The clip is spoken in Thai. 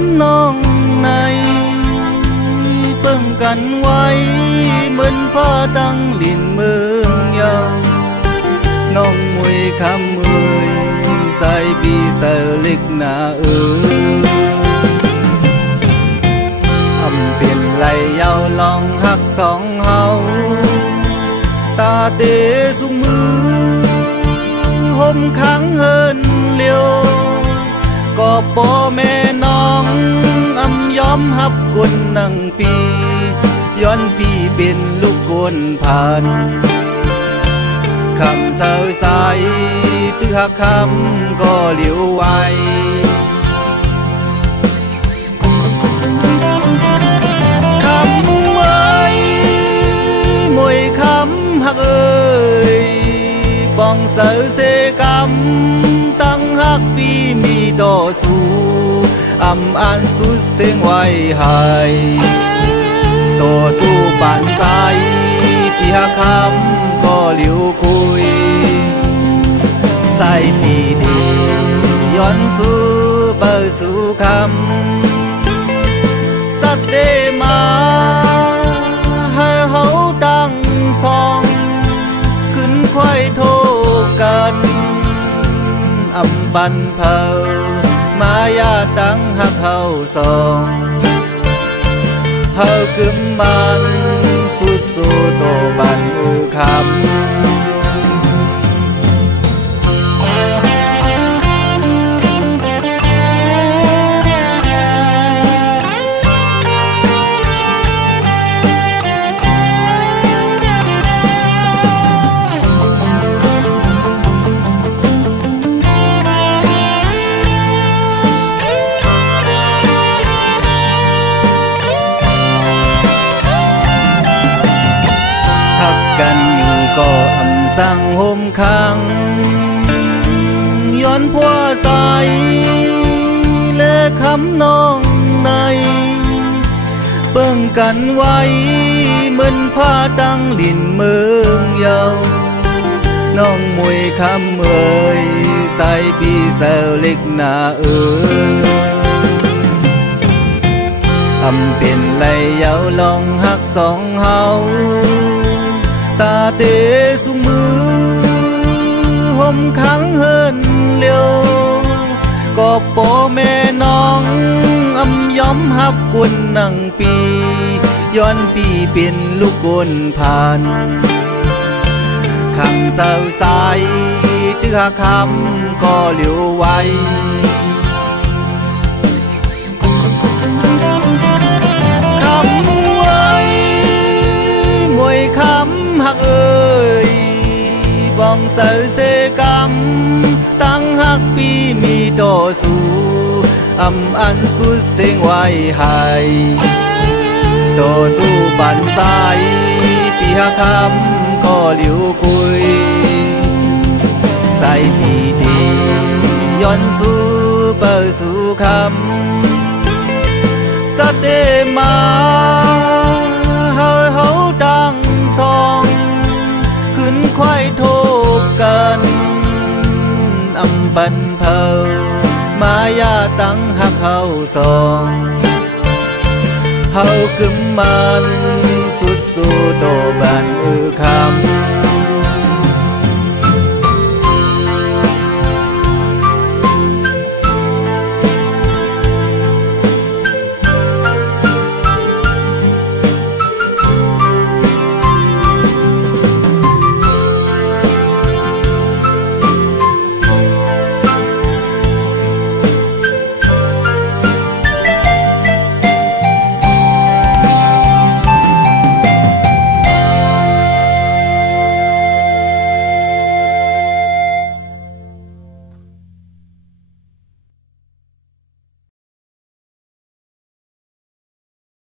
ำน้องในเบิ่งกันไว้เหมือนฟ้าดังลินเมืองยาวน้องมวยคำเมยใส่ปีเสเล็กหนาอำเป็นไหลยาวลองหักสองเฮาตาเตสุมือห่มขังเฮินเลียวก็ป่อแม่น้องอำยอมหับกุนนังปีย้อนปีเป็นลูกกวนผ่านคำเศร้าใสตื้อคำก็เหลียวไว้คำเอ้ยมวยคำหักเอ้ยป้องเสือเสกำตั้งหักปีมีต่อสู้อำอันสุดเสียงไว้ให้ต่อสู้ปานใจปีหักคำก็เหลียวคุยใส่ปีดีย้อนสู้เปิดสู่คำสัตเดมาให้เขาดังซองขึ้นควายโทกันอำบันเผามายาดังหักเฮาสองเฮากึมมันสู้สู้โตบันคำกันอยู่ก็อำสั่งโฮมขังย้อนพัวใสและคำน้องในเบิ่งกันไว้เหมือนฟ้าดังลินเมืองยาวน้องมวยคำเมยใส่ปีเสเล็กหนาอำเป็นไหลยาวลองหักสองเฮาตาเตสุมือห่มขังเฮินเลียวก็ป่อแม่น้องอำยอมหับกุนนังปีย้อนปีเป็นลูกกวนผ่านคำเศร้าใสตื้อคำก็เหลียวไว้คำไว้มวยคำหักเอ้ยบ้องเสือเสกำตั้งหักปีมีต่อสู้อำอันสุดเสียงไว้ให้ต่อสู้ปันใจปีหักคำก็เหลียวคุยใส่ปีดีย้อนสู้เปิดสู่คำสัตเดมาเขาดังซองขึ้นควายโทกันอำบันเผามายาตั้งหักเฮาสองเฮากึมมันสุดสู้โตบันคำ